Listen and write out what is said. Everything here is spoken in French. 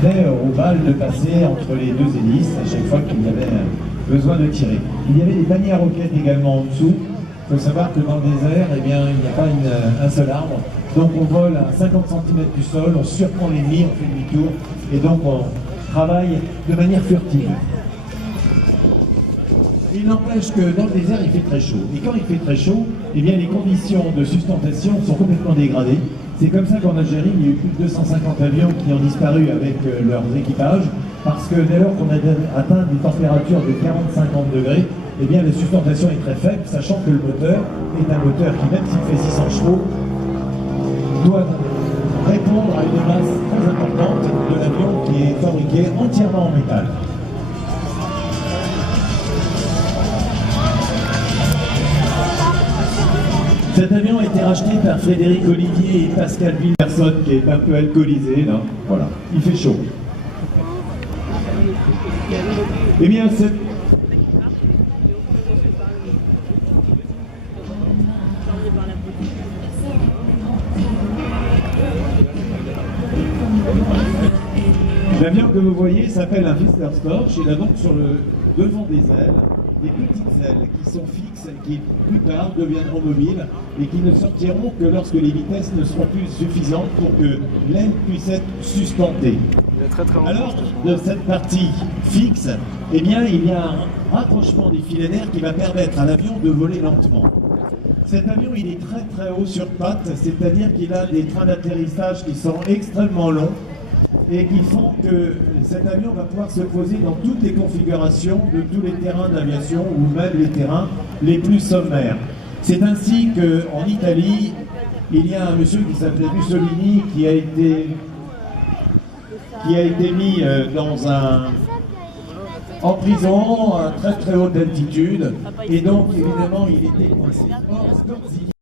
permettait au bal de passer entre les deux hélices à chaque fois qu'il y avait besoin de tirer. Il y avait des paniers à roquettes également en dessous. Il faut savoir que dans le désert, eh bien, il n'y a pas un seul arbre. Donc on vole à 50 cm du sol, on surprend l'ennemi, on fait demi-tour, et donc on travaille de manière furtive. Il n'empêche que dans le désert, il fait très chaud. Et quand il fait très chaud, eh bien, les conditions de sustentation sont complètement dégradées. C'est comme ça qu'en Algérie, il y a eu plus de 250 avions qui ont disparu avec leurs équipages, parce que dès lors qu'on a atteint des températures de 40-50 degrés, eh bien, la sustentation est très faible, sachant que le moteur est un moteur qui, même s'il fait 600 chevaux, doit répondre à une masse très importante de l'avion qui est fabriqué entièrement en métal. Cet avion a été racheté par Frédéric Olivier et Pascal Villeperson, qui est un peu alcoolisé, là. Voilà, il fait chaud. Eh bien, l'avion que vous voyez s'appelle un Whistler Storch. Il a donc sur le devant des ailes des petites ailes qui sont fixes, qui plus tard deviendront mobiles et qui ne sortiront que lorsque les vitesses ne seront plus suffisantes pour que l'aile puisse être sustentée. Alors, de cette partie fixe, eh bien, il y a un rapprochement des filets d'air qui va permettre à l'avion de voler lentement. Cet avion, il est très très haut sur pattes, c'est-à-dire qu'il a des trains d'atterrissage qui sont extrêmement longs et qui font que cet avion va pouvoir se poser dans toutes les configurations de tous les terrains d'aviation ou même les terrains les plus sommaires. C'est ainsi qu'en Italie, il y a un monsieur qui s'appelait Mussolini qui a été mis en prison à très très haute altitude et donc évidemment il était coincé. Or,